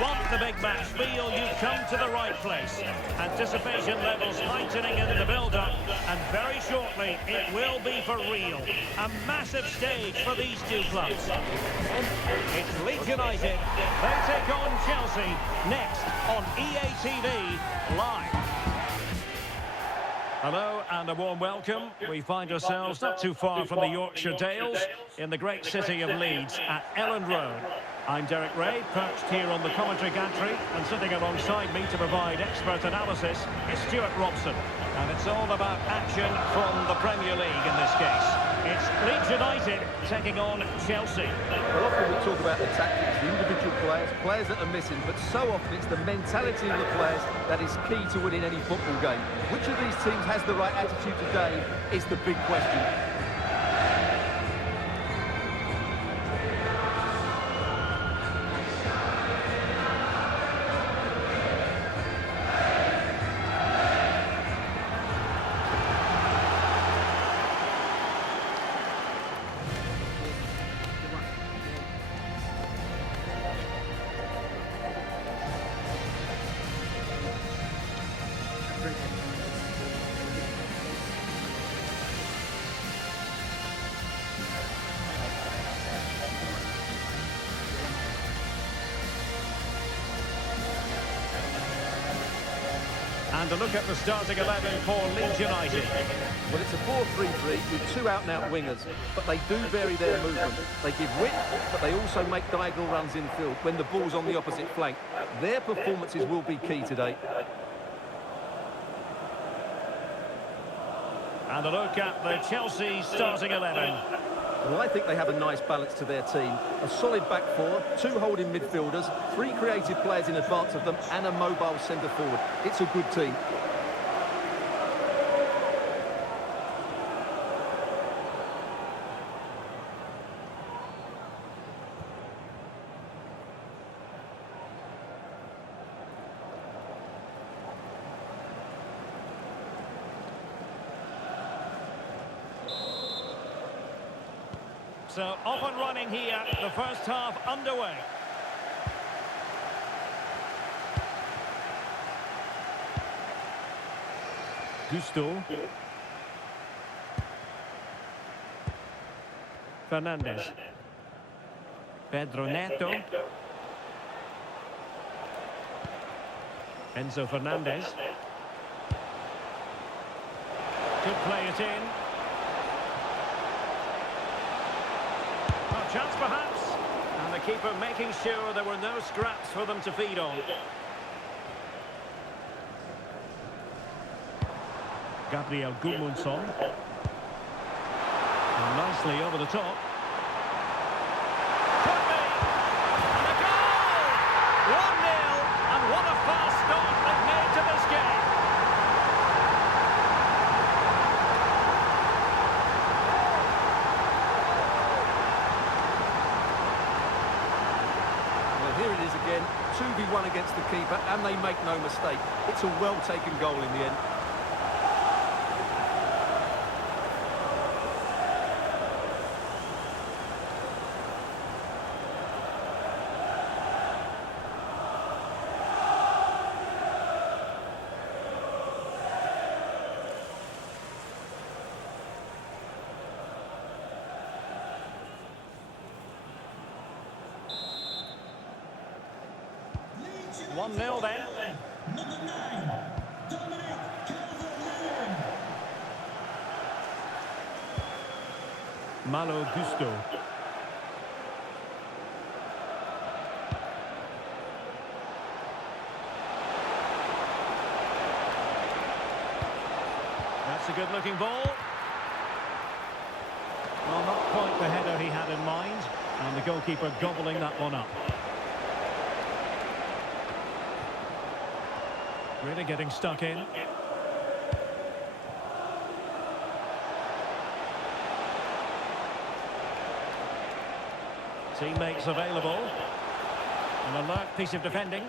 want the big match feel, you've come to the right place. Anticipation levels heightening in the build-up, and very shortly it will be for real. A massive stage for these two clubs. It's Leeds United. They take on Chelsea next on EA TV Live. Hello and a warm welcome. We find ourselves not too far from the Yorkshire Dales in the great city of Leeds at Elland Road. I'm Derek Ray, perched here on the commentary gantry, and sitting alongside me to provide expert analysis is Stuart Robson. And it's all about action from the Premier League in this case. It's Leeds United taking on Chelsea. Well, often we talk about the tactics, the individual players that are missing, but so often it's the mentality of the players that is key to winning any football game. Which of these teams has the right attitude today is the big question. And a look at the starting 11 for Leeds United. Well, it's a 4-3-3 with two out-and-out wingers, but they do vary their movement. They give width, but they also make diagonal runs infield when the ball's on the opposite flank. Their performances will be key today. And a look at the Chelsea starting 11. Well, I think they have a nice balance to their team. A solid back four, two holding midfielders, three creative players in advance of them, and a mobile centre-forward. It's a good team. So off and running here, the first half underway. Gusto. Fernandez. Pedro Neto. Enzo Fernandez. Could play it in. Chance perhaps, and the keeper making sure there were no scraps for them to feed on. Gabriel Gudmundsson, and nicely over the top. Could be, and a goal! 1-0, and what a fast start they've made to this game. Here it is again, 2v1 against the keeper, and they make no mistake. It's a well-taken goal in the end. One 1-0 then. Malo Gusto. That's a good-looking ball. Well, not quite the header he had in mind, and the goalkeeper gobbling that one up. Really getting stuck in. Teammates available. An alert piece of defending.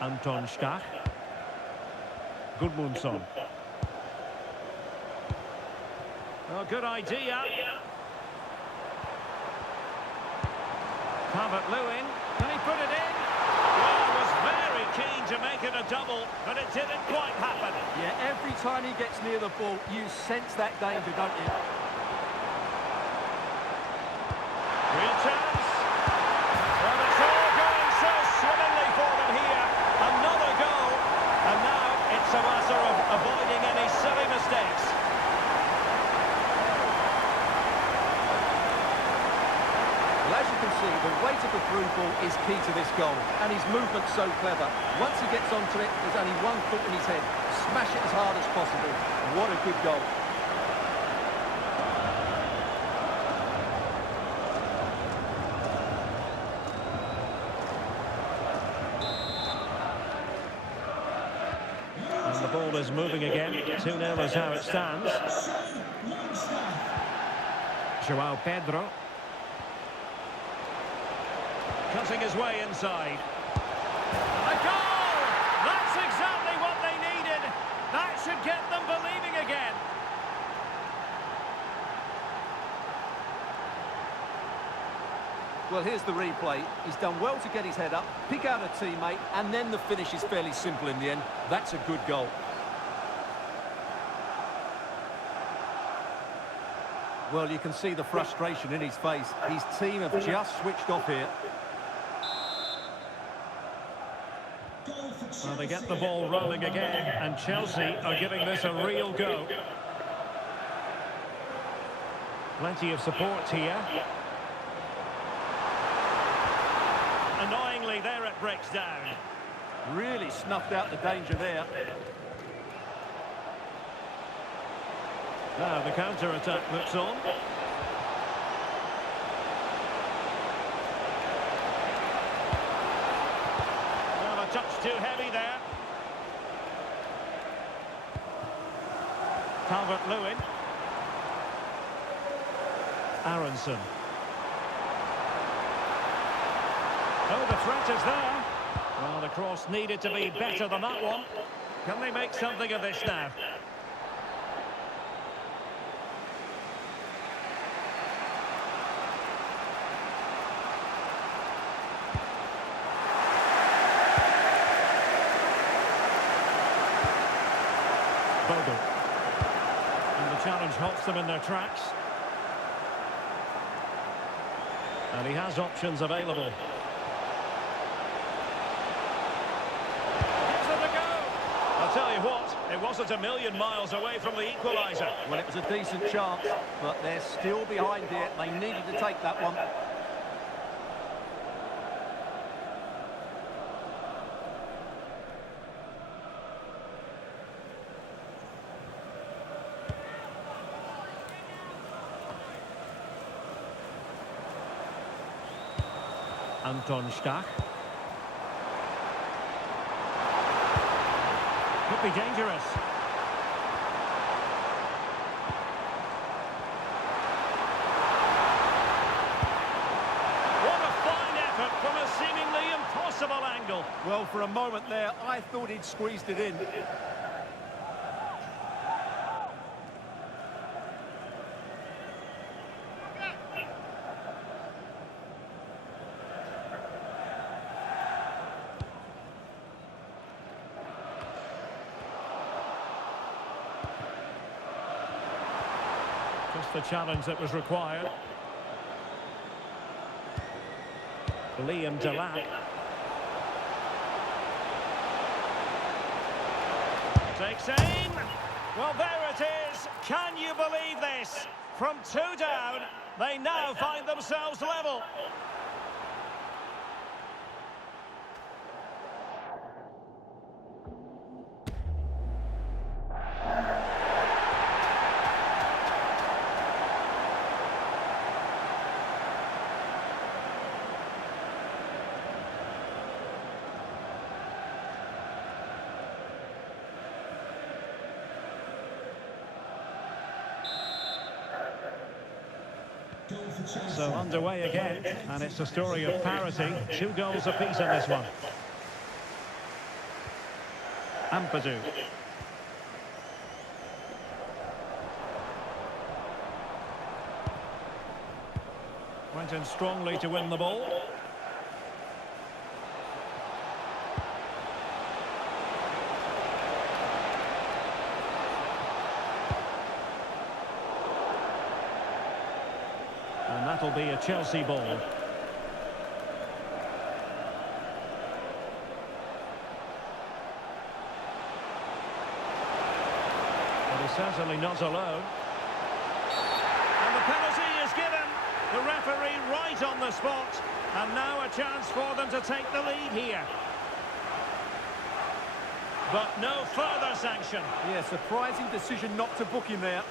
Anton Stach. Gudmundsson. Oh, good idea. Calvert-Lewin, can he put it in? Well, he was very keen to make it a double, but it didn't quite happen. Yeah, every time he gets near the ball, you sense that danger, don't you? Real chance. Well, it's all going so swimmingly for them here. Another goal. And now it's a matter of avoiding any silly mistakes. Well, as you can see, the weight of the through ball is key to this goal, and his movement's so clever. Once he gets onto it, there's only one thought in his head: smash it as hard as possible. What a good goal. And the ball is moving again. 2-0 is how it stands. João Pedro. Cutting his way inside. A goal! That's exactly what they needed. That should get them believing again. Well, here's the replay. He's done well to get his head up, pick out a teammate, and then the finish is fairly simple in the end. That's a good goal. Well, you can see the frustration in his face. His team have just switched off here. Well, they get the ball rolling again, and Chelsea are giving this a real go. Plenty of support here. Annoyingly, there it breaks down. Really snuffed out the danger there. Now the counter-attack looks on. Well, a touch too heavy there. Calvert-Lewin. Aronson. Oh, the threat is there. Well, the cross needed to be better than that one. Can they make something of this now? Bogle. And the challenge halts them in their tracks. And he has options available. I'll tell you what, it wasn't a million miles away from the equaliser. Well, it was a decent chance, but they're still behind here. They needed to take that one. Anton Stach. Could be dangerous. What a fine effort from a seemingly impossible angle. Well, for a moment there, I thought he'd squeezed it in. Just the challenge that was required. Liam Delap. Takes aim. Well, there it is. Can you believe this? From 2 down, they now find themselves level. So underway again, and it's a story of parity. 2 goals apiece in this one. Ampadu. Went in strongly to win the ball. And that'll be a Chelsea ball. But he's certainly not alone. And the penalty is given. The referee right on the spot. And now a chance for them to take the lead here. But no further sanction. Yeah, surprising decision not to book him there.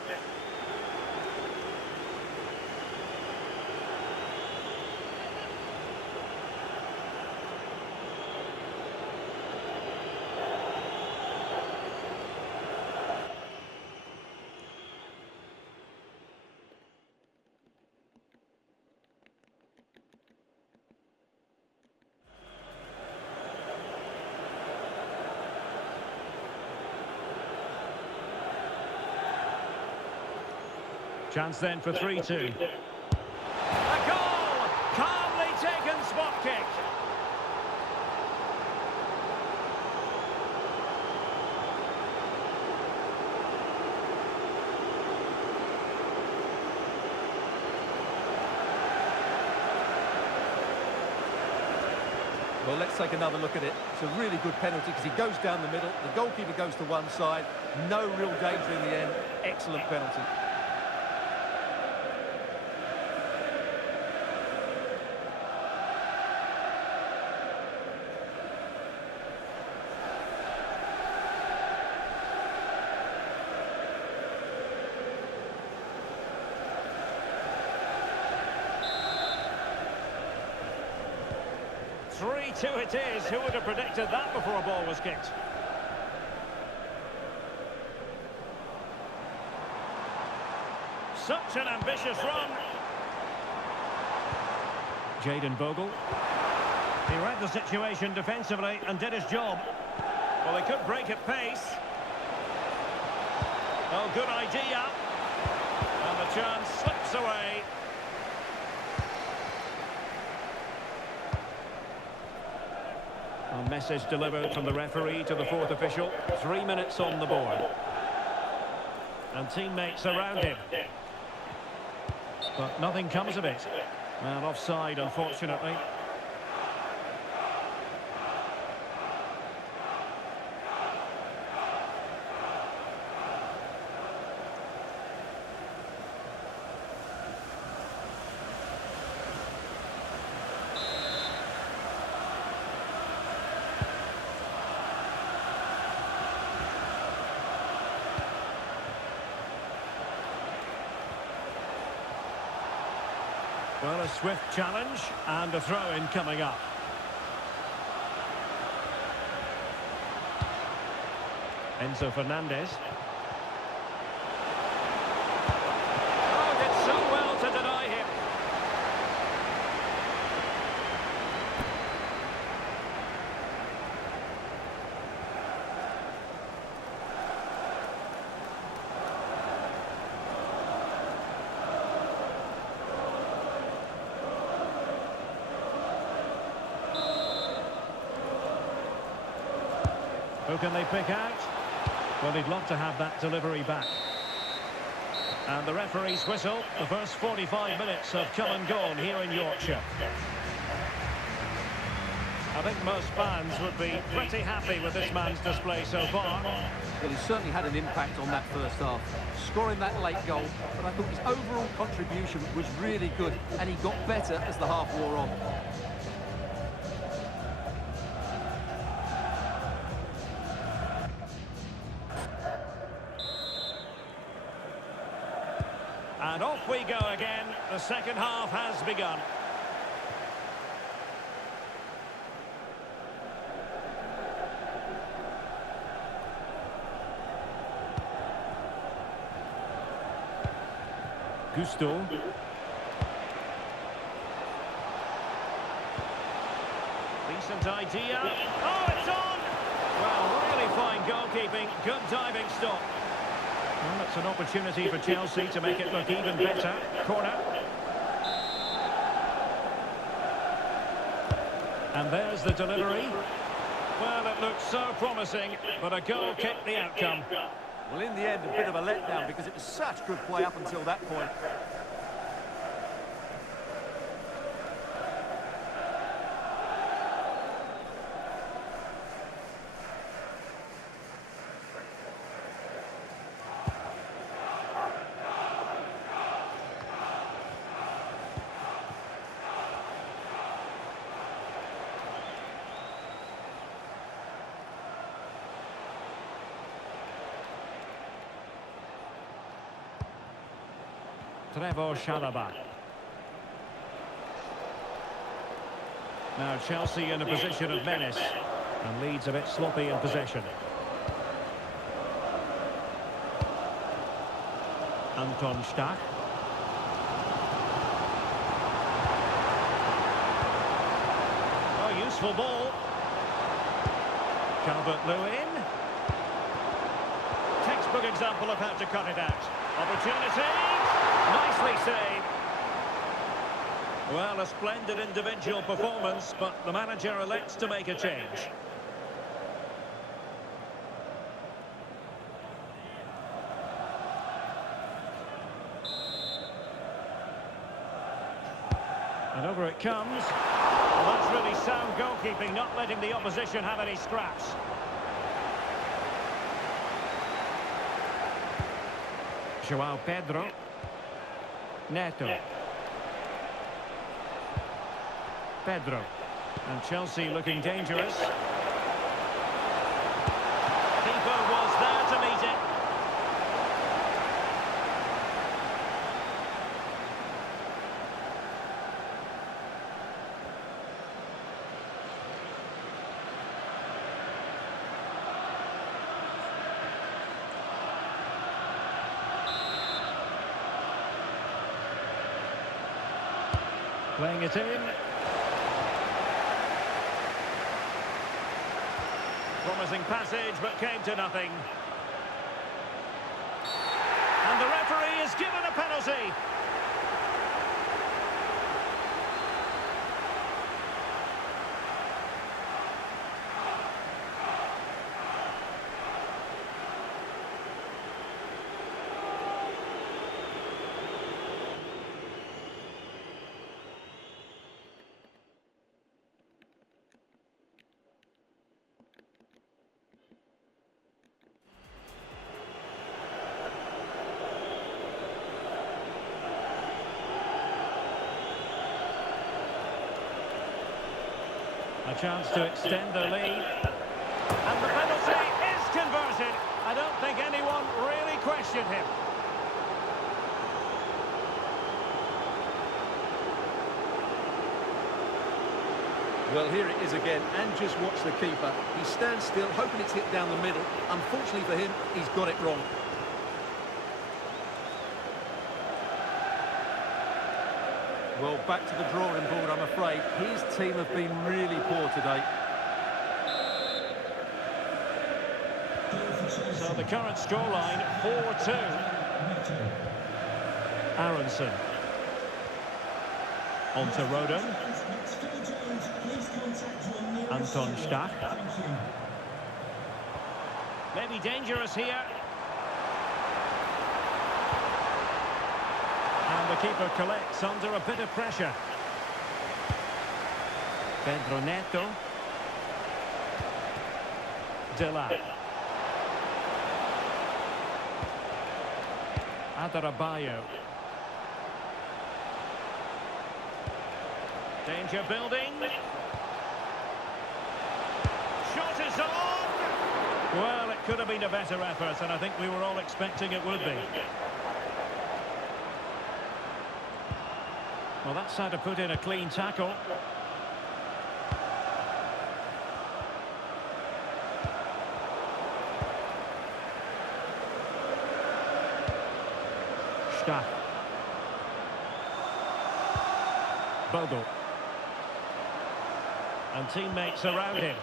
Chance then for 3-2. A goal! Calmly taken spot kick. Well, let's take another look at it. It's a really good penalty because he goes down the middle, the goalkeeper goes to one side, no real danger in the end. Excellent penalty. Two it is. Who would have predicted that before a ball was kicked? Such an ambitious run. Jayden Bogle. He read the situation defensively and did his job. Well, they could break at pace. Oh, good idea. And the chance slips away. A message delivered from the referee to the fourth official. 3 minutes on the board. And teammates around him. But nothing comes of it. And offside, unfortunately. Well, a swift challenge and a throw-in coming up. Enzo Fernandez. Oh, did so well to deny him. Who can they pick out? Well, he'd love to have that delivery back. And the referee's whistle. The first 45 minutes have come and gone here in Yorkshire. I think most fans would be pretty happy with this man's display so far. Well, he certainly had an impact on that first half, scoring that late goal, but I thought his overall contribution was really good, and he got better as the half wore on. And off we go again. The second half has begun. Gusto. Decent idea. Oh, it's on! Well, really fine goalkeeping. Good diving stop. Well, it's an opportunity for Chelsea to make it look even better. Corner. And there's the delivery. Well, it looked so promising, but a goal kicked the outcome. Well, in the end, a bit of a letdown because it was such good play up until that point. Trevor Chalobah. Now Chelsea in a position of menace, and Leeds a bit sloppy in possession. Anton Stach. Oh, useful ball. Calvert-Lewin. Textbook example of how to cut it out. Opportunity. Nicely saved. Well, a splendid individual performance, but the manager elects to make a change. And over it comes. Well, that's really sound goalkeeping, not letting the opposition have any scraps. João Pedro. Neto. Pedro. And Chelsea looking dangerous. Keeper was there to meet it. Playing it in. Promising passage, but came to nothing. And the referee is given a penalty. A chance to extend the lead. And the penalty is converted. I don't think anyone really questioned him. Well, here it is again, and just watch the keeper. He stands still, hoping it's hit down the middle. Unfortunately for him, he's got it wrong. Well, back to the drawing board, I'm afraid. His team have been really poor today. So the current scoreline, 4-2. Aronson. On to Rodon. Anton Stach. Maybe dangerous here. And the keeper collects under a bit of pressure. Pedro Neto. Dela. Adarabayo. Danger building. Shot is on! Well, it could have been a better effort, and I think we were all expecting it would be. Well, that's how to put in a clean tackle. Stach. Bogle. And teammates around him.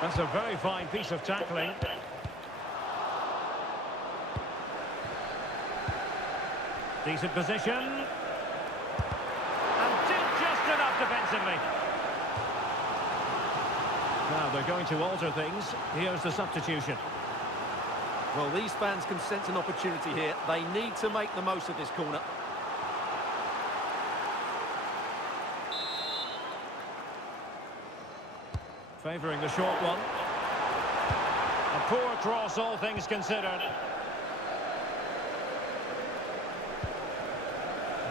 That's a very fine piece of tackling. Decent position. And did just enough defensively. Now they're going to alter things. Here's the substitution. Well, these fans can sense an opportunity here. They need to make the most of this corner. Favouring the short one. A poor cross, all things considered.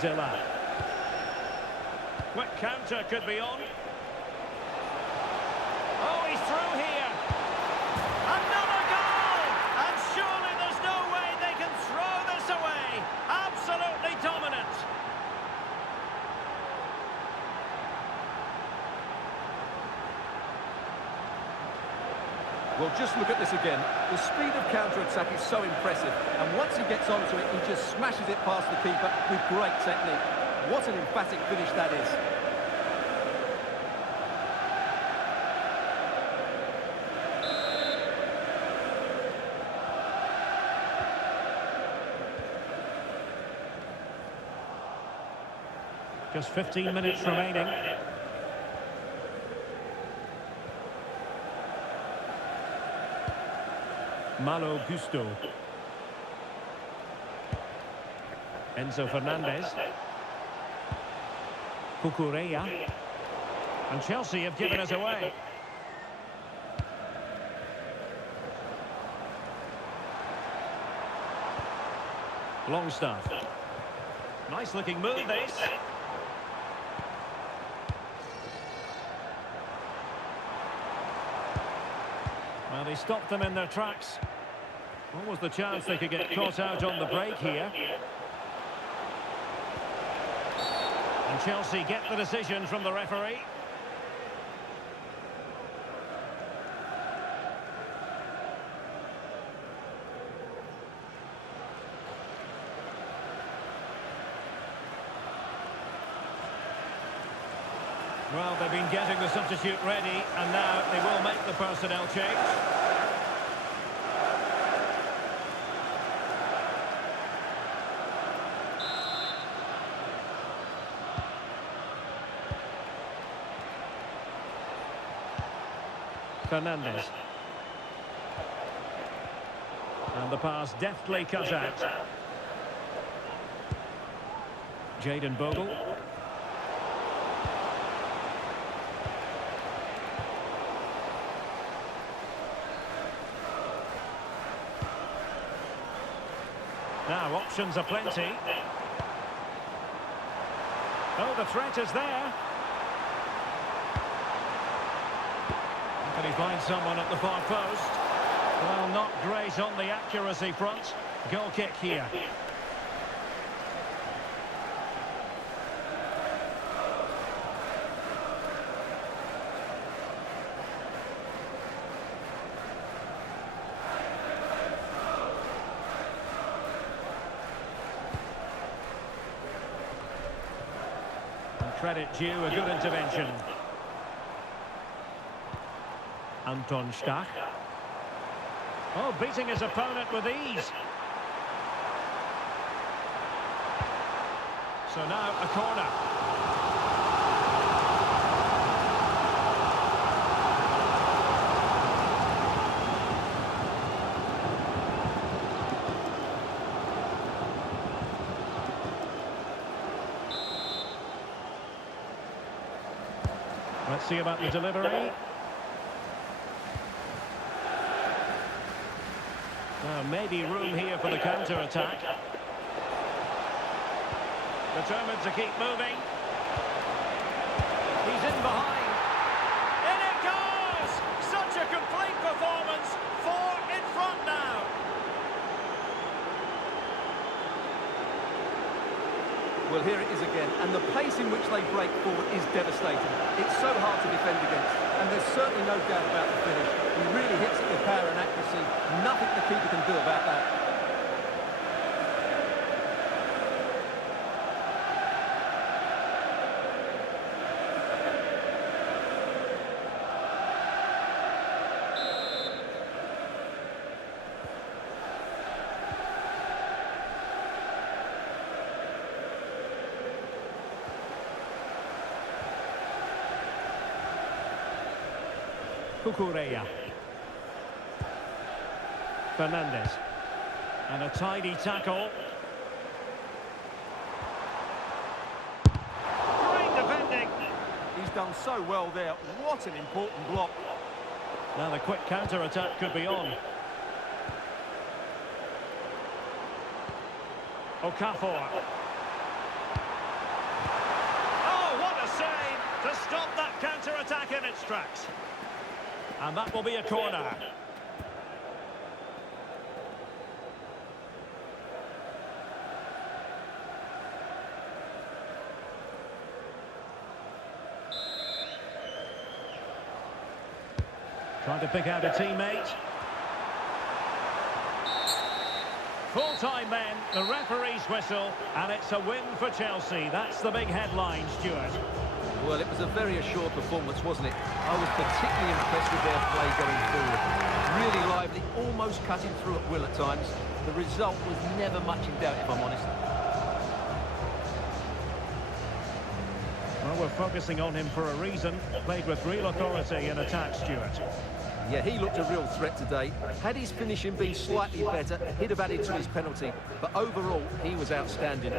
Dela. Quick counter could be on. Oh, he's through here. And Well, just look at this again. The speed of counter-attack is so impressive, and once he gets onto it, he just smashes it past the keeper with great technique. What an emphatic finish that is. Just 15 minutes remaining. Malo Gusto. Enzo Fernandez. Cucurella. And Chelsea have given us away. Longstaff. Nice looking move this. Well, they stopped them in their tracks. What was the chance they could get caught out on the break here? And Chelsea get the decision from the referee. Well, they've been getting the substitute ready, and now they will make the personnel change. Fernandez. And the pass deftly cut out. Jayden Bogle. Now, options are plenty. Oh, the threat is there. Can he find someone at the far post? Well, not great on the accuracy front. Goal kick here. Credit due, a good intervention. Anton Stach. Oh, beating his opponent with ease. So now a corner. Let's see about the delivery. Now, maybe room here for the counter-attack. Determined to keep moving. He's in behind. In it goes! Such a complete performance. 4 in front now. Well, here it is again, and the pace in which they break forward is devastating. It's so hard to defend against, and there's certainly no doubt about the finish. He really hits it with power and accuracy. Nothing the keeper can do about that. Cucurella. Fernandez. And a tidy tackle. Great defending. He's done so well there. What an important block. Now the quick counter-attack could be on. Okafor. Oh, what a save to stop that counter-attack in its tracks. And that will be a corner. Trying to pick out a teammate. Full-time men, the referee's whistle, and it's a win for Chelsea. That's the big headline, Stuart. Well, it was a very assured performance, wasn't it? I was particularly impressed with their play going forward. Really lively, almost cutting through at will at times. The result was never much in doubt, if I'm honest. Well, we're focusing on him for a reason. Played with real authority in attack, Stuart. Yeah, he looked a real threat today. Had his finishing been slightly better, he'd have added to his penalty. But overall, he was outstanding.